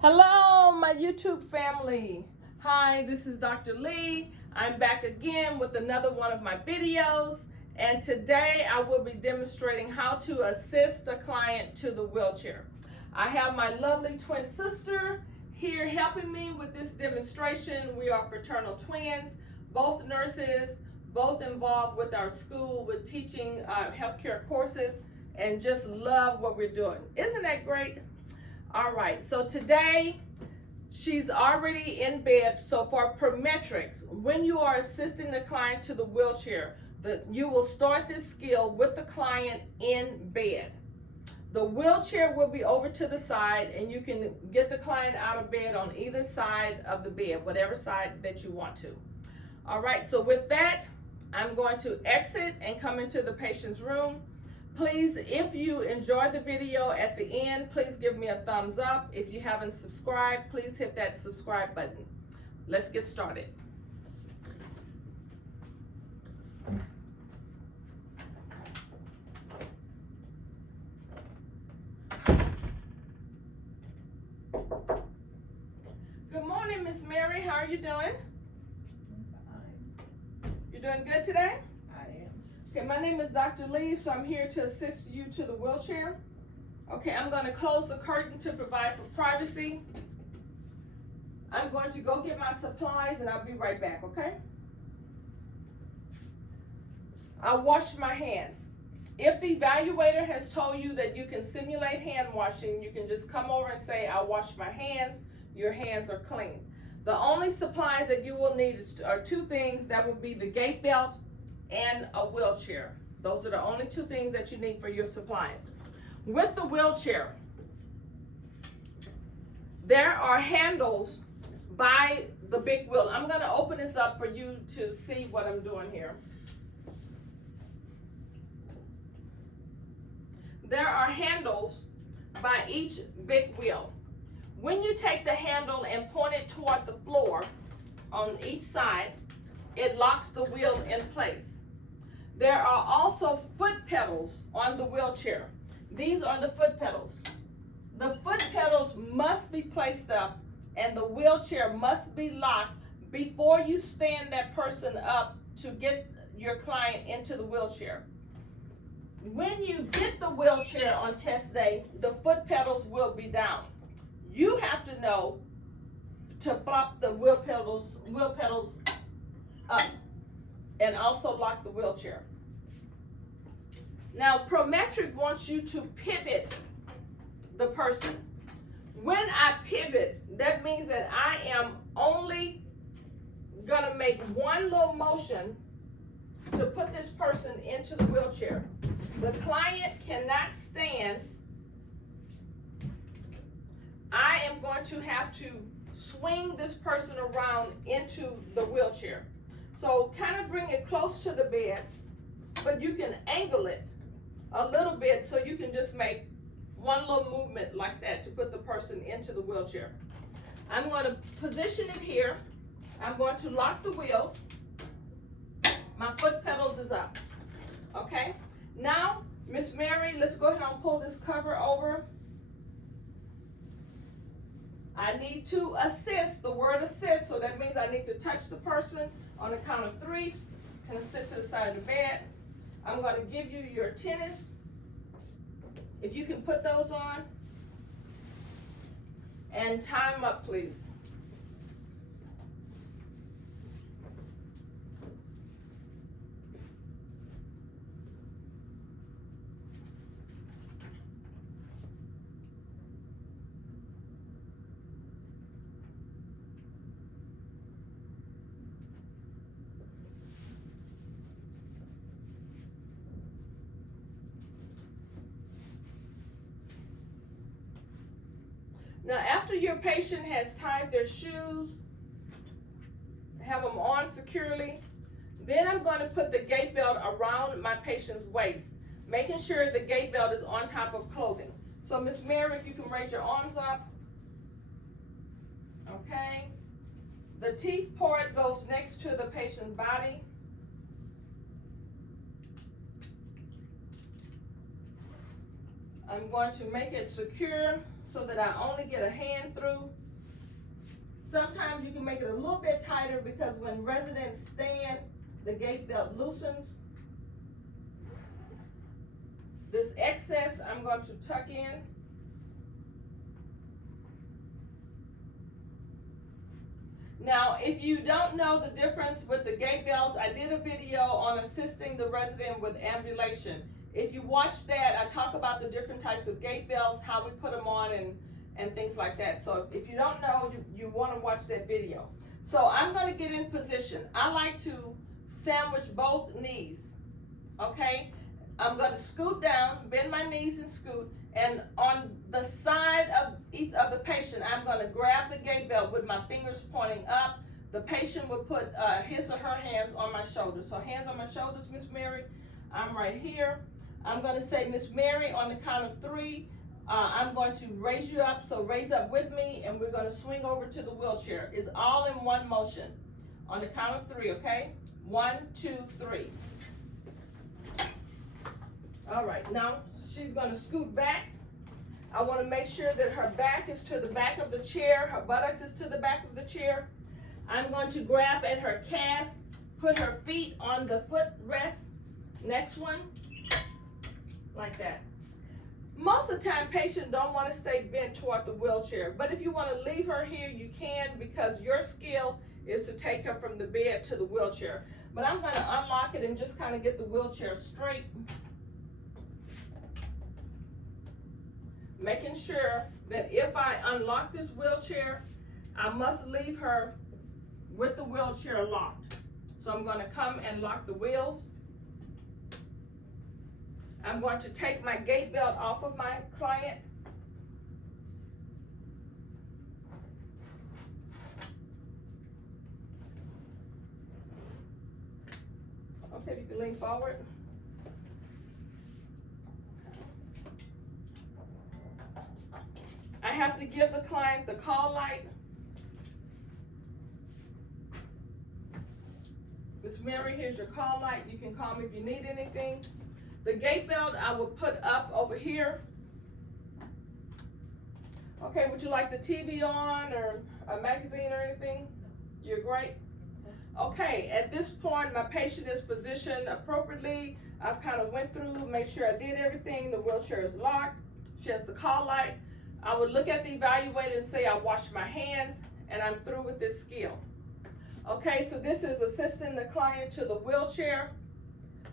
Hello, my YouTube family. Hi, this is Dr. Lee. I'm back again with another one of my videos, and today I will be demonstrating how to assist a client to the wheelchair. I have my lovely twin sister here helping me with this demonstration. We are fraternal twins, both nurses, both involved with our school with teaching healthcare courses, and just love what we're doing. Isn't that great? All right, so today she's already in bed. So for Prometrics, when you are assisting the client to the wheelchair, you will start this skill with the client in bed. The wheelchair will be over to the side, and you can get the client out of bed on either side of the bed, whatever side that you want to. All right, so with that, I'm going to exit and come into the patient's room. Please, if you enjoyed the video at the end, please give me a thumbs up. If you haven't subscribed, please hit that subscribe button. Let's get started. Good morning, Miss Mary. How are you doing? You doing good today? Okay, my name is Dr. Lee, so I'm here to assist you to the wheelchair. Okay, I'm going to close the curtain to provide for privacy. I'm going to go get my supplies and I'll be right back, okay? I'll wash my hands. If the evaluator has told you that you can simulate hand washing, you can just come over and say, I'll wash my hands. Your hands are clean. The only supplies that you will need are two things. That would be the gait belt and a wheelchair. Those are the only two things that you need for your supplies. With the wheelchair, there are handles by the big wheel. I'm going to open this up for you to see what I'm doing here. There are handles by each big wheel. When you take the handle and point it toward the floor on each side, it locks the wheel in place. There are also foot pedals on the wheelchair. These are the foot pedals. The foot pedals must be placed up and the wheelchair must be locked before you stand that person up to get your client into the wheelchair. When you get the wheelchair on test day, the foot pedals will be down. You have to know to flop the wheel pedals up and also lock the wheelchair. Now, Prometric wants you to pivot the person. When I pivot, that means that I am only gonna make one little motion to put this person into the wheelchair. The client cannot stand. I am going to have to swing this person around into the wheelchair. So kind of bring it close to the bed, but you can angle it a little bit so you can just make one little movement like that to put the person into the wheelchair. I'm going to position it here. I'm going to lock the wheels. My foot pedals is up. Okay? Now, Miss Mary, let's go ahead and pull this cover over. I need to assist, the word assist, so that means I need to touch the person on the count of 3. Kind of sit to the side of the bed. I'm going to give you your tennis. If you can put those on. And tie them up, please. Now, after your patient has tied their shoes, have them on securely, then I'm going to put the gait belt around my patient's waist, making sure the gait belt is on top of clothing. So, Miss Mary, if you can raise your arms up. Okay. The teeth part goes next to the patient's body. I'm going to make it secure so that I only get a hand through. Sometimes you can make it a little bit tighter because when residents stand, the gait belt loosens. This excess I'm going to tuck in. Now, if you don't know the difference with the gait belts, I did a video on assisting the resident with ambulation. If you watch that, I talk about the different types of gait belts, how we put them on, and things like that. So if you don't know, you want to watch that video. So I'm going to get in position. I like to sandwich both knees, okay? I'm going to scoot down, bend my knees and scoot, and on the side of each of the patient, I'm going to grab the gait belt with my fingers pointing up. The patient will put his or her hands on my shoulders. So hands on my shoulders, Miss Mary. I'm right here. I'm going to say, Miss Mary, on the count of 3, I'm going to raise you up, so raise up with me, and we're going to swing over to the wheelchair. It's all in one motion. On the count of 3, okay? 1, 2, 3. All right, now she's going to scoot back. I want to make sure that her back is to the back of the chair, her buttocks is to the back of the chair. I'm going to grab at her calf, put her feet on the footrest. Next one, like that. Most of the time, patients don't want to stay bent toward the wheelchair, but if you want to leave her here, you can, because your skill is to take her from the bed to the wheelchair. But I'm going to unlock it and just kind of get the wheelchair straight. Making sure that if I unlock this wheelchair, I must leave her with the wheelchair locked. So I'm going to come and lock the wheels. I'm going to take my gait belt off of my client. Okay, you can lean forward. I have to give the client the call light. Miss Mary, here's your call light. You can call me if you need anything. The gait belt I will put up over here. Okay, would you like the TV on or a magazine or anything? You're great. Okay, at this point, my patient is positioned appropriately. I've kind of went through, made sure I did everything. The wheelchair is locked. She has the call light. I would look at the evaluator and say, I washed my hands and I'm through with this skill. Okay, so this is assisting the client to the wheelchair.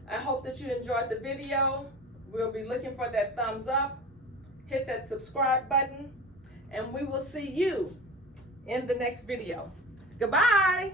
I hope that you enjoyed the video. We'll be looking for that thumbs up. Hit that subscribe button, and we will see you in the next video. Goodbye.